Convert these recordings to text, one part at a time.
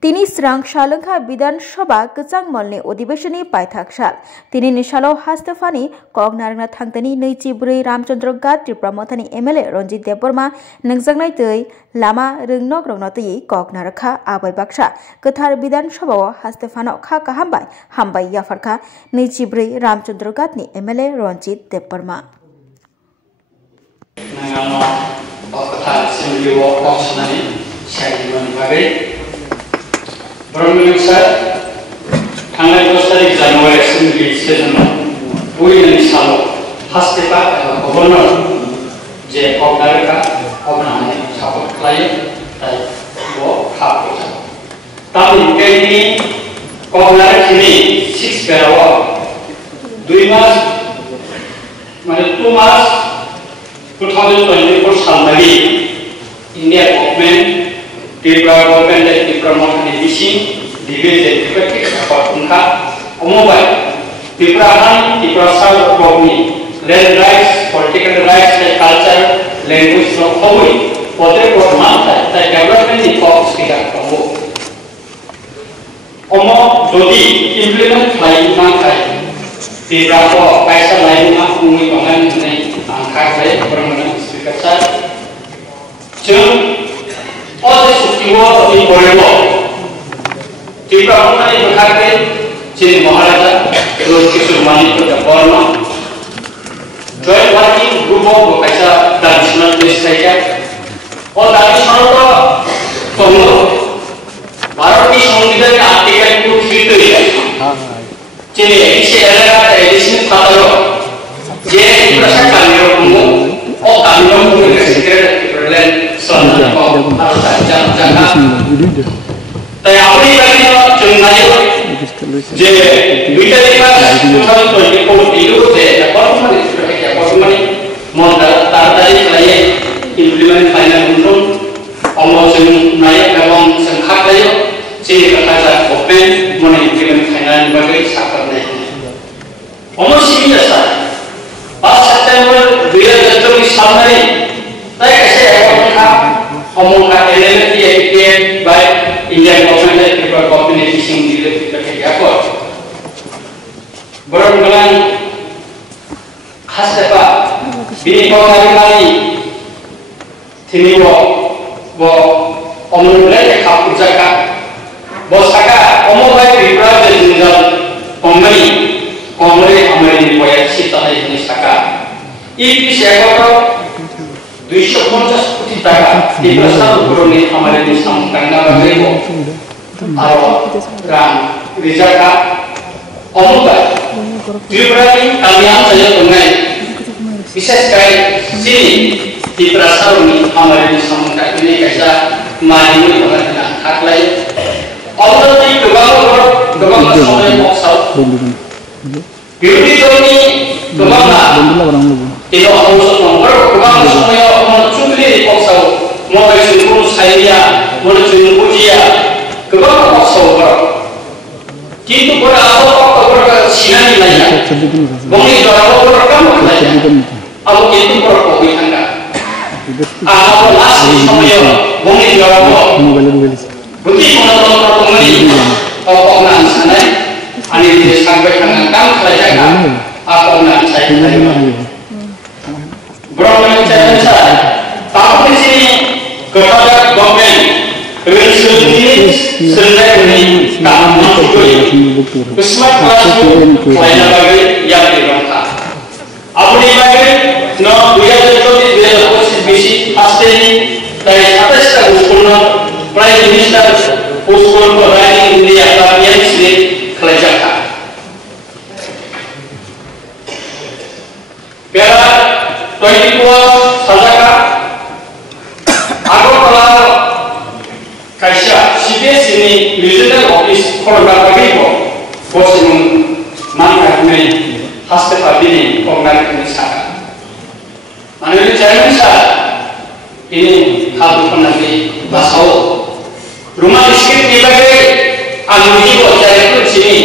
Tini serang Shalengha Bidan Sabha Kecang Molni Odibeshani Paithak Shal. Tini Nishalo Hastafani Kog Narangna Thangtani Neichi Buri Ramchandra Gat Tripramotani MLA Ronjit Deborma Nangjangnai Tei Lama Rungnog Rognotei Kog Narakha Abai Baksha Ketar Bidan Sabha Hastafano Kha Kahambai Hambai Yafarkha Neichi Buri Ramchandra Gatni MLA Ronjit Deborma. Nangano Ketar Assembly Walk Optionally Syaidiman Bagai Bermingsa Tanggal 12 Januari Assembly Session Uin Salo Hastepa Gubernur J. Ogarika Obnani Sapot Klien dan Bo Kapota. Tapi ini Ogarik ini 6 Februari 2 Maret 2 Maret 2024 sampai India government Tripura government dan Tripura Mountain Division Division Tripura Ekspor Unka Omobai Tripura Han Tripura South Province land rights, political rights, and culture, language of Hawaii Potre Portmanta the development in Fox Speaker Congo Omo Jodi implement lain mangkai Tripura ko paisa lain umi bangan ini angka saya permanent speaker saya All the Sukiwa in Oremo, Tripura Mani Bakake, Chini Maharaja, Kisumani to the Borno, Joint Working Group of Bakasa, Traditional Legislature, or Traditional Congo, Marati Songidan Article 232, Chini Edition Fatalo, J. Prasad Kamiro Congo, or Kamiro Congo Secretary President. Tapi apa ini kalau cengaya je duita lepas 2024 itu je performance modal tadi klien implement final untuk omong naik dalam sengkak ayo sini kata open mana implement final bagai sakar naik omong sini dasar pas September 2023 sampai Omong element yang baik Indian government dan Tripura government yang kita kerjakan. Berhubungan khas apa? Bini kali tini wo omong mulai kap kerjakan. Bosaka omong baik Tripura dan Indian company Amerika bayar cita ini saka. Ini siapa 250 koটি টাকা এই প্রস্তাব পূরণে আমাদের দেশ সংস্কারনা বাগেব আর গ্রাম রিজাকা অমুকা ত্রিপুরাটি কামিয়াব সাজা তঙ্গাই বিশেষ করে সিনি এই প্রস্তাবনি আমাদের দেশ সংস্কারনে কাইসা মানিনি বাগানা থাকলাই অবরতি গোবাং সময় বক্সাও বিরোধী দলনি গোবাংনা itu harus nomor kubang semuanya mencuri poksau mau berjumpa saya mau berjumpa dia kubang poksau ber kita berapa sinan ini mungkin berapa kamu saja aku itu berapa anda aku nasi semuanya mungkin berapa bukti menonton ini aku nak sana ini sampai dengan kamu saja aku nak saya Berapa challenge tapi di sini kepada government resolusi selesai ini kamu masuk smart classroom lain lagi yang dilakukan. Apa ni lagi? No, dia basic hasteni dari atas ke usul Prime Minister usul providing India yang sering kerjakan. Biar 24 sajaka Agartala kaisa CBS ini regional office korban bagibo bosin mangka ini hasil ini korban ini sana mana ini chairman ini habis penanti basau rumah miskin di bagai anuji bocah sini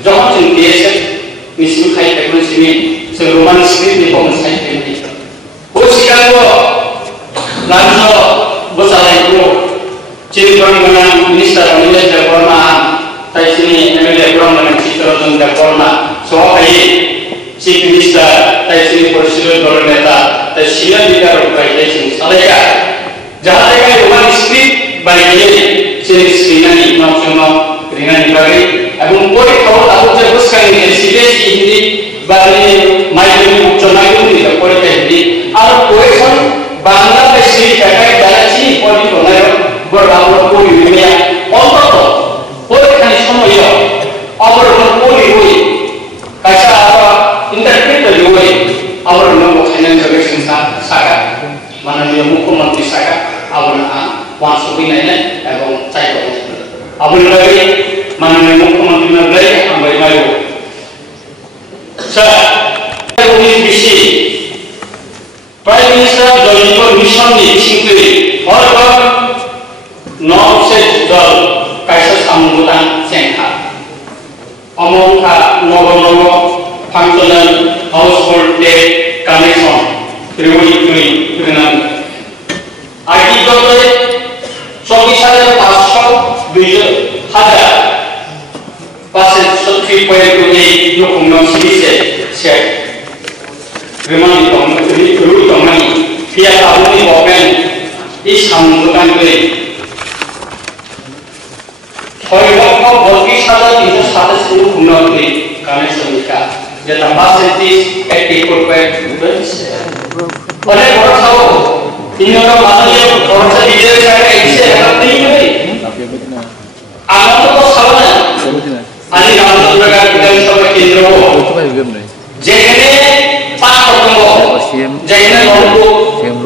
jangan sendiri miskin kai teknologi sini serumah miskin di bawah saya ini Usikan wo, lanjut, bosan itu, ciri perempuan minister bangga pesi kakai dalasi poni konayo berawal poni dunia otot poni kan semuanya awal poni hui kaca apa interpret dari hui awal nama bukannya sebagai saka mana dia mukum nanti saka awal masuk ini atau saya awal lagi mana dia mukum nanti lagi ambil mayu saya unik bisi Prime Minister Jolipur Mission ni singkiri, orang non se jol kaisa sambutan sengkha. Omong ka nogo functional household day connection riwui dengan. Agi joloi 24,500 pasien setiap ini dokumen sini se Remani dong, dulu dongani, dia tahu ni bukan ishambutan beri. Kalau kau bagi sahaja itu sahaja seluruh guna beri, kami semika. Jadi tambah sentis, ekor oleh orang tahu, ini orang mana yang orang sedih saya isi apa ni beri. Anak tu sahaja, ani nama tu mereka kita sampai kendro. Jadi Jangan nunggu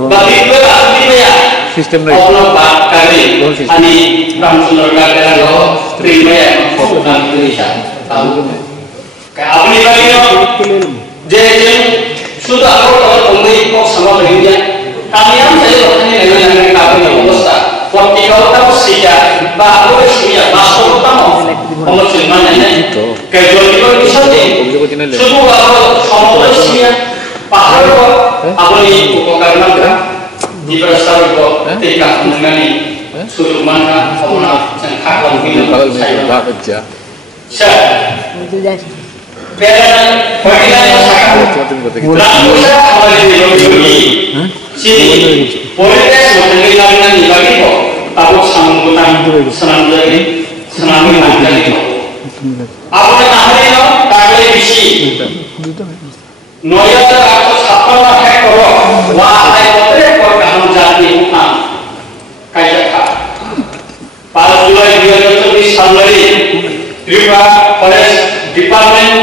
bagi dua asli ya. Sistem Allah pak kali ani langsung berkata lo terima ya bukan Indonesia. Tahu? Kayak apa nih lagi no? Jadi sudah kalau pembeli kok sama begini kami yang saya lakukan dengan kami yang besar. Waktu kalau kamu siap, bahawa siap masuk kamu, kamu cuma nanya. Kejual itu bisa deh. Sudah kalau kamu siap. Pahal ko apa ni upakaran ka di berasal ko tingkat mengenai sudut mana orang sengkak lagi saya baca. Peran bagaimana masyarakat lalu saya kembali di Jogja si politik mengenai ni bagi ko tahu sambutan senang lagi senang lagi apa yang hari no kali bisi Noya atau siapa nak korok, wahai putri korban jati hukum, kayak apa? Pada Julai 2020 Januari, Tripura Forest Department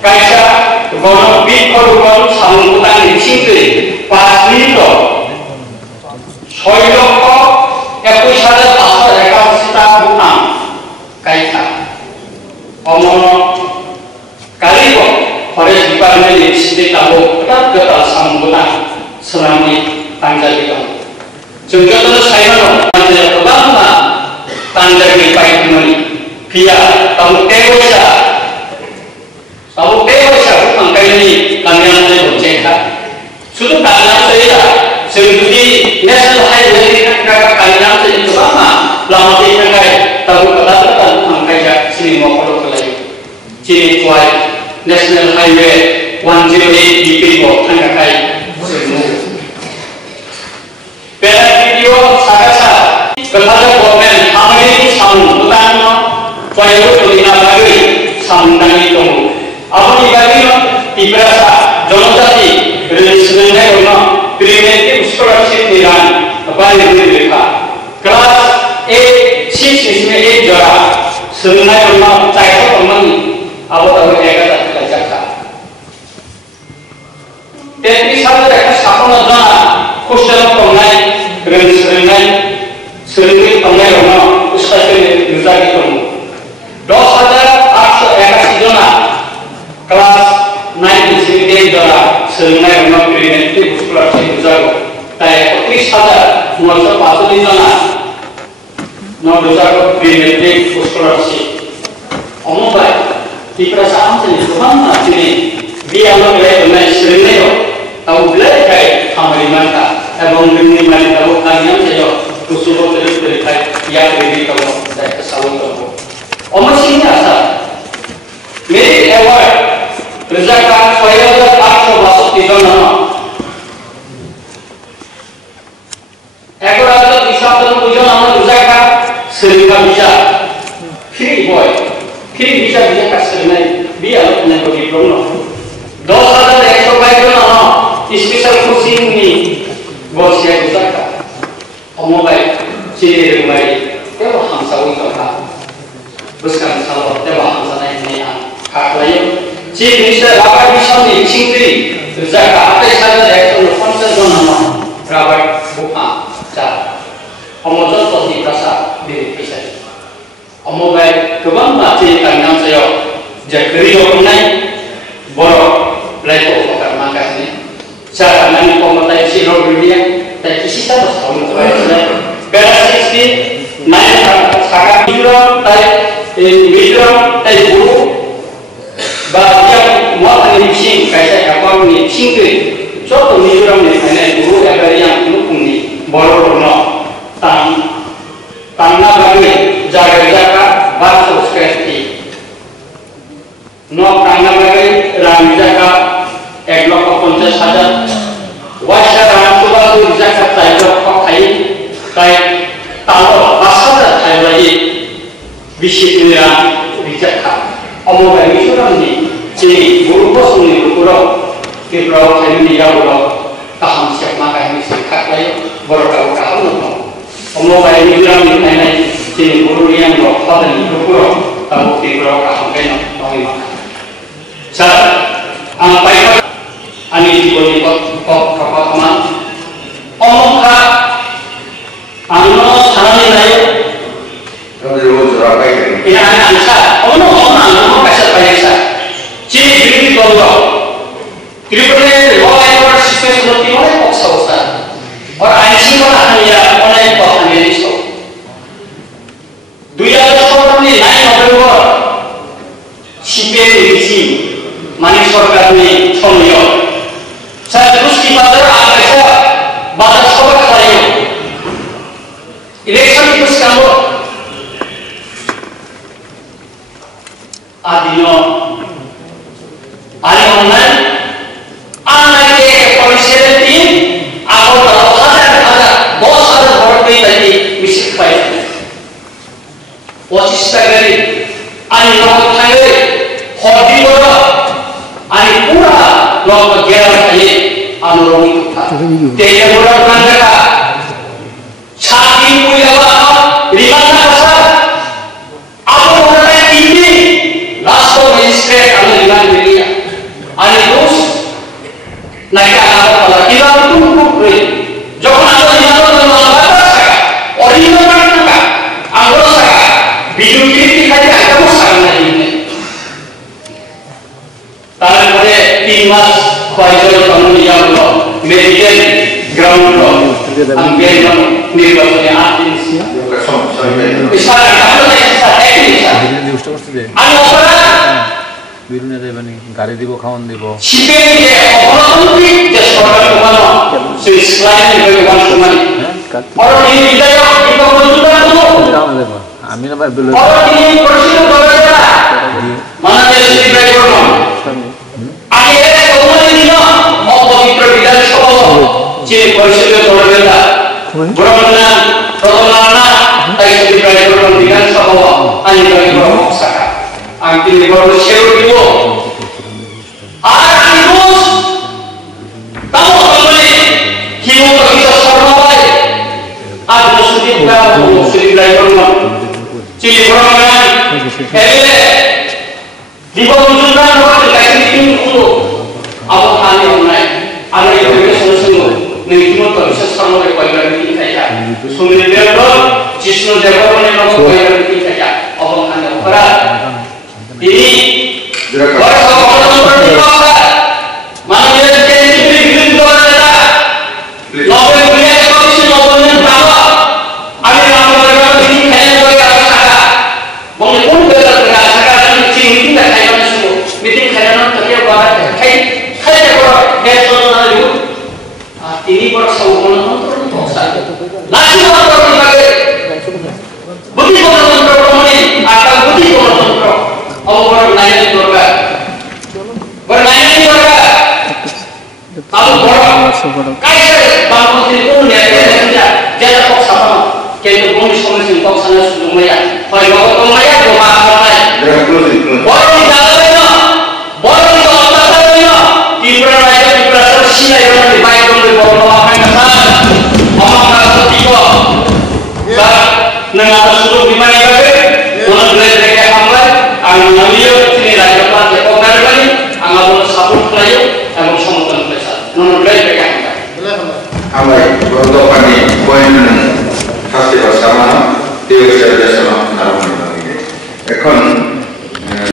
kaisa gono bid korban sambutan di sini pas itu, soalnya kok aku sadar asal mereka kita hukum, kaisa, omong kali kok. Forest Department di sini tahu ketat sambutan selama tanggal itu. Juga terus saya tanggal pertama tanggal di pagi ini via tahu dewasa bukan ini kami yang saya bercakap. Sudah kalian saya sendiri national highway ini kan kalian saya pertama lama di tengah tahu ketat angkanya sini mau kalau lagi ciri kuat. National Highway 108 di Pibo, Tangkai, Pera video sakasa kepada government hamil samun utama, Toyo Tudina bagi samungan itu. Apa dibagi di perasa Jonathan sebenarnya orang primitif scholarship niran apa yang mereka kelas A 6 ini jara sebenarnya orang cahaya teman awal mereka tapi sahaja mereka sapna jana kushal pengai sering pengai orang ustadz nizari itu 10,881 jana kelas 1978 jana sering orang primitif scholarship nizari tapi 30,945 jana non nizari primitif scholarship omong baik di perasaan sini mana sini dia mengenai dengan sering tahu belajar kai kami mana abang ini mana tahu kalian saja usul terus terkait yang lebih tahu saya kesalahan tahu omong sini asal merit award rezakan saya masuk di zona ekor ada bisa terwujud nama rezakan sering bisa free boy free bisa kasih biar punya diploma 10,122 special kursi ini bos ya 어머바이 지리르마이 때와 항상 오이가 부스간 살로 때와 항상 나이네 가까이요 지 미스터 라바이 미션이 칭들이 자가 앞에 사는 액션을 선전하는 라바이 부파 자 어머전 또히 가사 미리 피세 어머바이 그만 마치 강남서요 이제 그리고 끝나이 뭐로 라이트 오퍼가 망가지네 자 하나님 pomohtai siro dunia dan isi satu tahun terakhir belas 60 naik sangat miram tai guru bahagian muat ni sing kaisa apa ni sing tu contoh miram ni mana guru agar yang mukung ni bororno tanah bagi jaga bahasa sekali no tanah bagi jaga 1,50,000 wasyara suatu zakat tayo pakai kay talo basada tayo lagi bisitnya dijakat omongan itu ni jadi guru bos ni guru tayo ni jauh taham siap makan ni sikat tayo berkau omongan itu ni mana jadi guru yang pada ni guru tahu guru taham kena tahu makan ang baik ani diboni kok teman omongka ano sanani nayo kalau jurakai ina ansa ono kasat bayasa ciri diri tolong kiripone wala space noti wala kok sausa or ansi wala hanya wala kok hanya iso 2016 ni 9 November CPN diisi manik sorgar ni chongyo saya terus di pasar agak batas sobat saya election itu sekarang adino online anak ke polisi tim aku tahu ada bos ada berarti tadi misi baik posisi sekali ani nomor saya hobi bola ani pura nomor gerak aja anurung kita tiada bola kandaka cari punya apa lima pasar aku orang ini last magistrate anu lima dia ani terus naik apa pada kita tunggu jangan ada lima orang batas orang lima orang anggota biju kiri saja kamu sangat ini তারপরে 3 মাস কয়েকজন কমিউনিয়াম হলো medical ground হলো আম্বিয়ান নির্বাচনে 8 দিন ইশারা কালো ইশারা একই ইশারা নিউজটা করতে দে আমি অপরাধ বিরুনে দেবানি গাড়ি দিব খাওয়ান দিব শিপে যে অপরাধী যে সরকার কোমানো সেই ইসলামের ভগবান কোমানি আর এই বিদায় বিপদ আমি না ভাই বলে আর এই প্রশ্ন করে mana jadi sebagai orang akhirnya kemudian ini opposite perbedaan soal ciri polisi berbeda berbeda pertolongan tapi sebagai perbedaan soal hanya bagi orang saka anti liberal seru itu arah terus tahu kembali hidup kita sama baik ada sedikit kalau sedikit orang ciri perbedaan di bawah tuntutan orang dikasih itu apa hal yang naik ada yang berbeda sungguh nih cuma bisa sama oleh pelajaran ini saja sungguh dia Cisno Jawa yang mau pelajaran ini saja apa hal yang berat ini bahasa orang seperti apa mana dia jadi bikin doa ada novel punya komisi novelnya berapa ada yang berbeda ini hanya bagi apa boleh pun beda dengan sekarang ini tidak kayak meeting khayana terlihat bahwa kayak orang gesol lalu ini bersauman kontrol toksal lagi orang dipakai budi kontrol ini akan budi kontrol orang lain juga berlain juga tahu orang kayak bangun itu dia jangan kok sama kayak bonus komisi toksal sebelumnya kalau kemaya rumah ramai orang di dalamnya orang di dalamnya di berada di berasal sila yang dibaik oleh bapak apa yang kesal omong kata tiba খালাইও এবং সমতল প্লেসা ননগ্লাই বেকাঙ্কা Amai berdoa ni poin hasil bersama dewa cerdas sama namun ini. Ekon